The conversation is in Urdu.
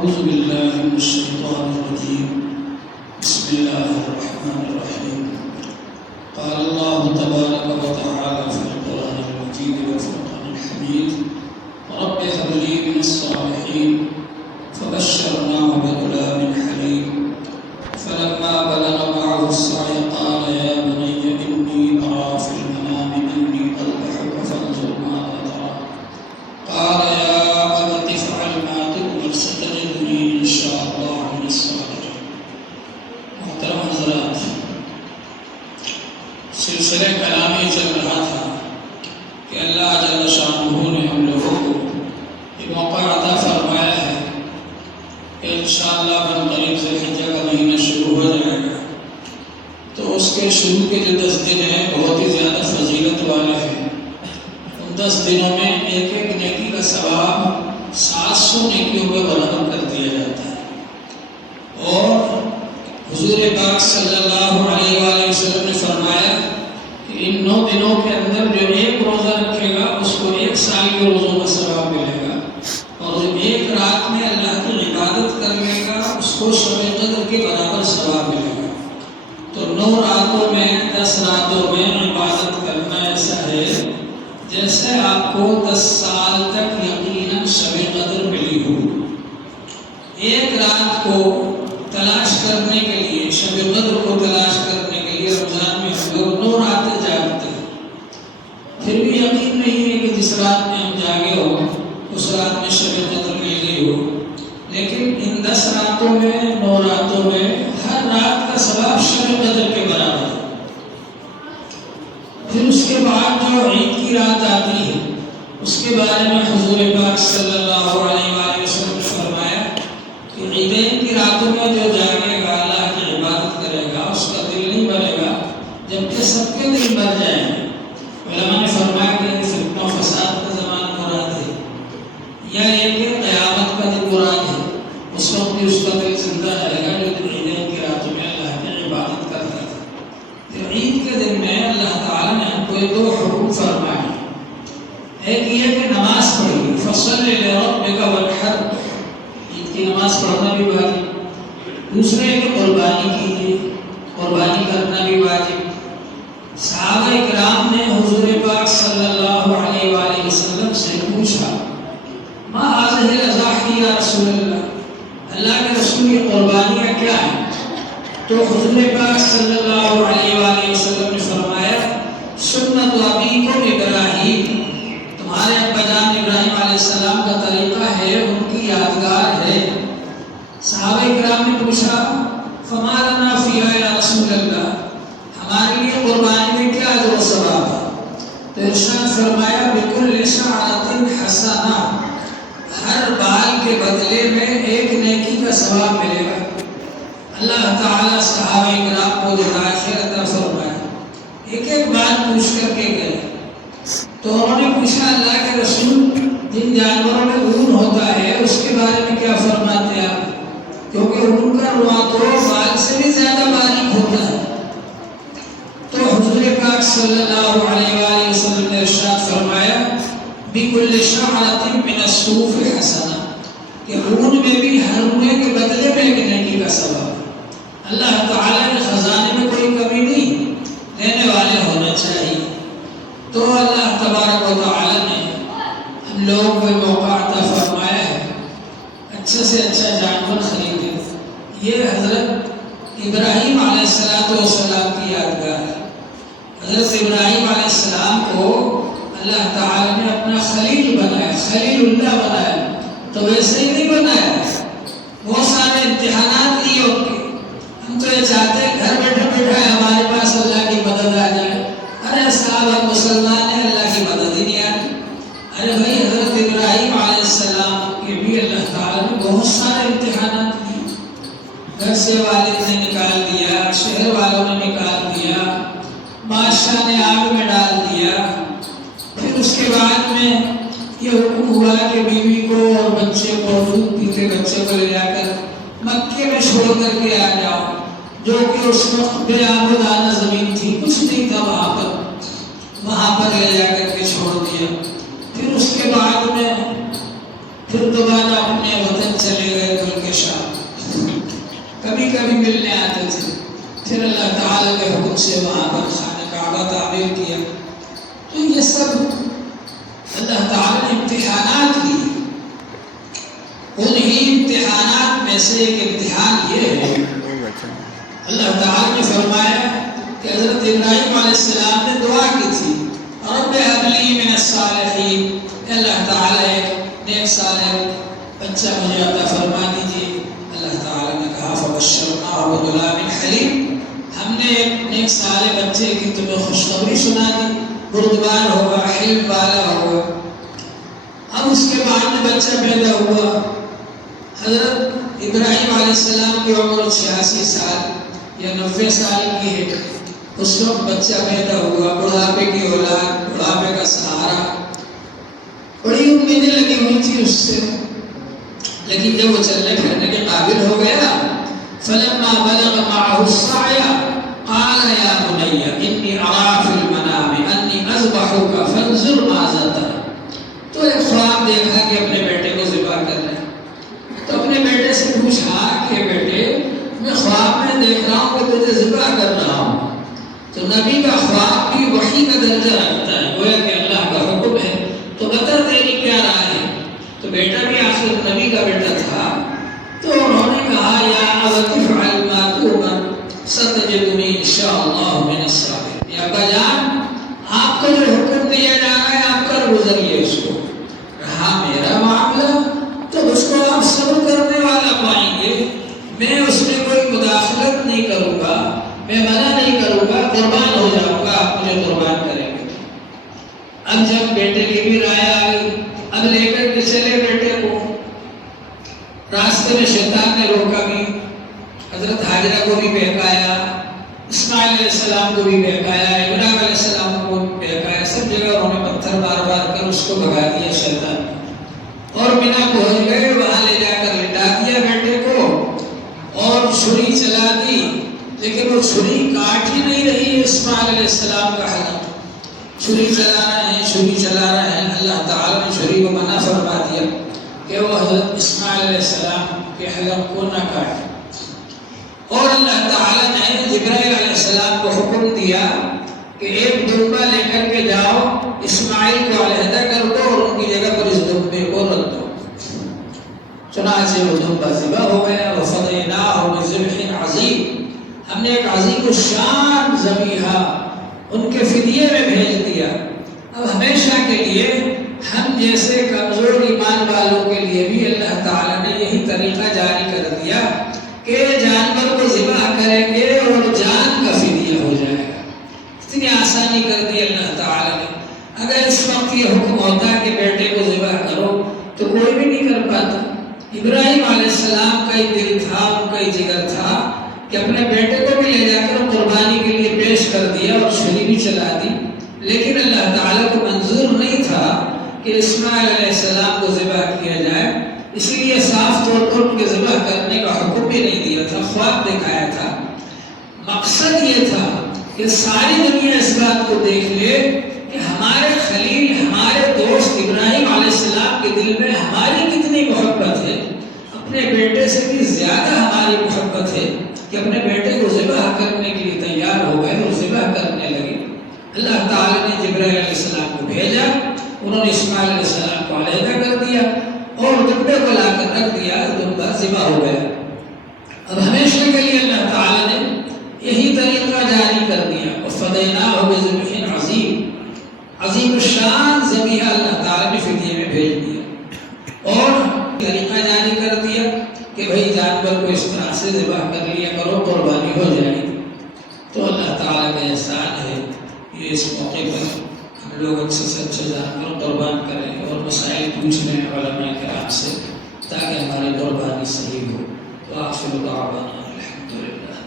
أعوذ بالله من الشيطان الرجيم بسم الله الرحمن الرحيم قال الله تبارك وتعالى في القرآن المجيد والفرقان الحميد رب هب لي من الصالحين فبشرناه بغلام حليم فلما بلغ معه السعي قال يا بني إني أرى في المنام أني أذبحك فانظر ماذا ترى قال يا أبت افعل ما تؤمر ستجدني إن شاء الله من الصابرين. محترم حضرات، سلسلہ کلامی چل رہا تھا کہ اللہ جل شانہ نے ہم لوگوں کو یہ موقع عطا فرمایا ہے کہ انشاءاللہ بنقریب ذوالحجہ کا مہینہ شروع ہو جائے گا، تو اس کے شروع کے جو 10 دن ہیں بہت ہی زیادہ فضیلت والے ہیں۔ ان 10 دنوں میں ایک ایک نیکی کا ثواب 700 نیکیوں میں برابر کر دیا جاتا ہے، اور حضور پاک صلی اللہ علیہ وآلہ وسلم نے فرمایا کہ ان 9 دنوں کے اندر جو ایک روزہ رکھے گا اس کو 1 سال کے روزوں کا ثواب ملے گا، اور جو ایک رات میں اللہ کی عبادت کر لے گا اس کو شب قدر کے برابر ثواب ملے گا۔ تو 9 راتوں میں 10 راتوں میں عبادت کرنا ایسا ہے جیسے آپ کو 10 سال تک یقیناً شب قدر ملی ہو۔ ایک رات کو تلاش کرنے کے لیے، شب قدر کو تلاش کرنے کے لیے رمضان میں ہم لوگ 9 راتیں جاگتے ہیں، پھر بھی یقین نہیں ہے کہ جس رات میں ہم جاگے ہو اس رات میں شب قدر مل گئی ہو، لیکن ان 10 راتوں میں 9 راتوں میں ہر رات کا ثواب شب قدر کے برابر ہے۔ پھر اس کے بعد جو عید کی رات آتی ہے اس کے بارے میں حضور پاک صلی اللہ علیہ وآلہ وسلم نے فرمایا کہ عیدین کی راتوں میں جو جاگے گا، اللہ کی عبادت کرے گا، اس کا دل نہیں بھرے گا جبکہ سب کے دل بھر جائیں گے۔ علماء نے فرمایا کہ فتنہ و فساد کا زمانہ مراد ہے یا یہ کہ قیامت کا دن مراد ہے، اس وقت بھی اس کا دل زندہ رہے گا جو عیدین کی راتوں میں اللہ کی عبادت کرتا تھا۔ پھر عید کے دن میں اللہ تعالیٰ نے ہم کو 2 حکم فرمائے، ایک یہ کہ نماز پڑھیے، فصلی لربک وانحر، عید کی نماز پڑھنا بھی واجب، دوسرے کہ قربانی کیجیے، قربانی کرنا بھی واجب۔ صحابہ اکرام نے حضور پاک صلی اللہ علیہ وآلہ وسلم سے پوچھا ما هذه الاضاحی یا رسول اللہ، اللہ کے رسول کی قربانیاں کیا ہیں؟ تو حضور پاک صلی اللہ علیہ وآلہ وسلم نے فرمایا سنت ابیکم ابراہیم، تمہارے ابا جان ابراہیم علیہ السلام کا طریقہ ہے، ان کی یادگار ہے۔ صحابہ کرام نے پوچھا فما لنا فیہا یا رسول اللہ، ہمارے لیے قربانی میں کیا اجر و ثواب ہے؟ تو ارشاد فرمایا بکل شعرۃ حسنہ، ہر بال کے بدلے میں 1 نیکی کا ثواب ملے گا۔ اللہ تعالیٰ صحابہ کرام کو جزائے خیر عطا فرمائے۔ ایک ایک بات پوچھ کر کے گئے، تو انہوں نے پوچھا اللہ کے رسول جن جانوروں میں اون ہوتا ہے اس کے بارے میں کیا فرماتے ہیں آپ؟ کیونکہ اون کا رواں تو بال سے بھی زیادہ باریک ہوتا ہے۔ تو حضور پاک صلی اللہ علیہ وآلہ وسلم نے ارشاد فرمایا بِكُلِّ شَعْرَةٍ مِّنَ الصُّوفِ حَسَنَةٌ، کہ اون میں بھی ہر اونے کے بدلے میں 1 نیکی کا ثواب۔ اللہ تعالیٰ کے خزانے میں کوئی کمی نہیں، دینے والے ہونا چاہیے۔ تو اللہ تبارک و تعالیٰ نے ہم لوگوں کو موقع عطا فرمایا ہے اچھا سے اچھا جانور خریدے۔ یہ حضرت ابراہیم علیہ السلام کی یادگار ہے۔ حضرت ابراہیم علیہ السلام کو اللہ تعالیٰ نے اپنا خلیل بنایا، خلیل اللہ بنایا، تو ویسے ہی نہیں بنایا، بہت سارے امتحانات لیے ان کے۔ ہم تو یہ چاہتے ہیں گھر بیٹھے بیٹھے ہمارے پاس اللہ کی مدد آ جائے، ارے صاحب ہم مسلمان ہیں اللہ کی مدد ہی نہیں آئی۔ ارے بھائی حضرت ابراہیم علیہ السلام کے بھی اللہ تعالیٰ نے بہت سارے امتحانات لیے، گھر سے والد نے نکال دیا، شہر والوں نے نکال دیا، بادشاہ نے آگ میں ڈال دیا، پھر اس کے بعد میں یہ حکم ہوا کہ بیوی کو اور بچے کو، دودھ پیتے بچے کو لے جا کر مکے میں چھوڑ کر کے آ جاؤ، جو کہ اس وقت بے آبادانہ زمین تھی، کچھ نہیں تھا وہاں پر لے جا کر کے چھوڑ دیا۔ پھر اس کے بعد میں پھر دوبارہ اپنے وطن چلے گئے۔ کبھی کبھی ملنے آتے تھے. پھر اللہ تعالیٰ کے حکم سے وہاں پر خانہ کعبہ تعمیر کیا. تو یہ سب اللہ تعالیٰ نے امتحانات لیے. انہی امتحانات میں سے ایک امتحان یہ ہے، اللہ تعالیٰ نے فرمایا کہ حضرت ابراہیم علیہ السلام نے دعا کی تھی، رب ہب لی من الصالحین، اللہ تعالیٰ ایک نیک صالح بچہ مجھے عطا فرما دیجیے. اللہ تعالیٰ نے کہا فبشرناہ بغلام حلیم، ہم نے ایک نیک صالح بچے کی تمہیں خوشخبری سنا دی، بردبار ہوگا، حلم والا ہوگا. اب اس کے بعد میں بچہ پیدا ہوا. حضرت ابراہیم علیہ السلام کی عمر 86 سال یا 90 سال کی ہے. اس وقت بچہ پیدا ہوا، بڑھاپے کی اولاد، بڑھاپے کا سہارا، بڑی امیدیں لگی ہوئی تھی اس سے. لیکن جب وہ چلنے پھرنے کے قابل ہو گیا، فلما بلغ معه السعي قال يا بني اني ارى في المنام اني اذبحك فانظر ماذا ترى. تو ایک خواب دیکھا کہ اپنے بیٹے کو ذبح کر رہے. تو اپنے بیٹے سے پوچھا کہ بیٹے میں خواب میں دیکھ رہا ہوں کہ تجھے ذبح کر رہا ہوں. تو نبی کا خواب بھی وحی کا درجہ رکھتا ہے، گویا کہ اللہ کا حکم ہے. تو بتا تیری کیا رائے ہے؟ تو بیٹا بھی آخر نبی کا بیٹا تھا. تو انہوں نے کہا یا ابت افعل ما تؤمر ستجدنی ان شاء اللہ من الصابرین. یا ابا جان، آپ کو جو حکم دیا جا رہا ہے آپ کر گزریے اس کو. رہا میرا معاملہ تو اس کو آپ صبر کرنے والا پائیں گے. میں اس میں کوئی مداخلت نہیں کروں گا، میں منع نہیں کروں گا، قربان ہو جاؤں گا، آپ مجھے قربان کریں گے. اب جب بیٹے کی بھی رائے آ گئی، اب لے کر کے چلے بیٹے کو. راستے میں شیطان نے روکا بھی، حضرت حاجرہ کو بھی بہکایا، اسماعیل علیہ السلام کو بھی بہکایا، ابراہیم علیہ السلام کو بھی بہکایا. سب جگہ انہوں نے پتھر بار بار کر اس کو بھگا دیا شیطان. اور مینا پہنچ گئے، وہاں لے جا کر لٹا دیا بیٹے کو اور چھری چلا دی. لیکن وہ چھری کاٹ ہی نہیں رہی اسماعیل علیہ السلام کا حلق. چھری چلا رہے ہیں، چھری چلا رہے ہیں. اللہ تعالیٰ نے چھری کو منع فرما دیا کہ وہ حضرت اسماعیل علیہ السلام کے حلق کو نہ کاٹے. اور اللہ تعالیٰ نے جبرائیل علیہ السلام کو حکم دیا کہ ایک دمبا لے کر کے جاؤ، اسماعیل کو علیحدہ کر دو اور ان کی جگہ پر اس دمبے کو رکھ دو. چنانچہ وہ دمبا ذبح ہو گیا. وفدیناہ بذبح عظیم، ہم نے ایک عظیم الشان ذبیحہ ان کے فدیے میں بھیج دیا. اب ہمیشہ کے لیے ہم جیسے کمزور ایمان والوں کے لیے بھی اللہ تعالیٰ نے یہی طریقہ جاری کر دیا کہ جانور کو ذبح کریں گے اور جان کا فدیہ ہو جائے گا. اتنی آسانی کر دی اللہ تعالیٰ نے. اگر اس وقت یہ حکم ہوتا کہ بیٹے کو ذبح کرو تو کوئی بھی نہیں کر پاتا. ابراہیم علیہ السلام کا ہی دل تھا، ان کا ہی جگر تھا کہ اپنے بیٹے کو بھی لے جا کر قربانی کے لیے پیش کر دیا اور چھری بھی چلا دی. لیکن اللہ تعالیٰ کو منظور نہیں تھا کہ اسماعیل علیہ السلام کو ذبح کیا جائے. اس لیے صاف طور پر ان کے ذبح کرنے کا حکم بھی نہیں دیا تھا، خواب دکھایا تھا. مقصد یہ تھا کہ ساری دنیا اس بات کو دیکھ لے کہ ہمارے خلیل، ہمارے دوست ابراہیم علیہ السلام کے دل میں ہماری کتنی محبت ہے. اپنے بیٹے سے بھی زیادہ ہماری محبت ہے کہ اپنے بیٹے کو ذبح کرنے کے لیے تیار ہو گئے اور ذبح کرنے لگے. اللہ تعالیٰ نے جبرائیل علیہ السلام کو بھیجا، انہوں نے اسماعیل علیہ السلام کو علیحدہ کر دیا اور دمبے کو لا کر رکھ دیا. دمبا ذبح ہو گیا. اب ہمیشہ کے لیے اللہ تعالیٰ نے یہی طریقہ جاری کر دیا. وفدیناہ بذبح عظیم، عظیم الشان ذبیحہ اللہ تعالیٰ نے فدیے میں بھیج دیا اور طریقہ جاری کر دیا کہ بھئی جانور کو اس طرح سے ذبح کر لیا کرو، قربانی ہو جائے گی. تو اللہ تعالیٰ کا احسان ہے یہ اس موقع پر ہم لوگ اچھے سے اچھے جانور قربان کریں اور مسائل پوچھ لیں علماء کرام سے تاکہ ہماری قربانی صحیح ہو. وآخر دعوانا الحمدللہ.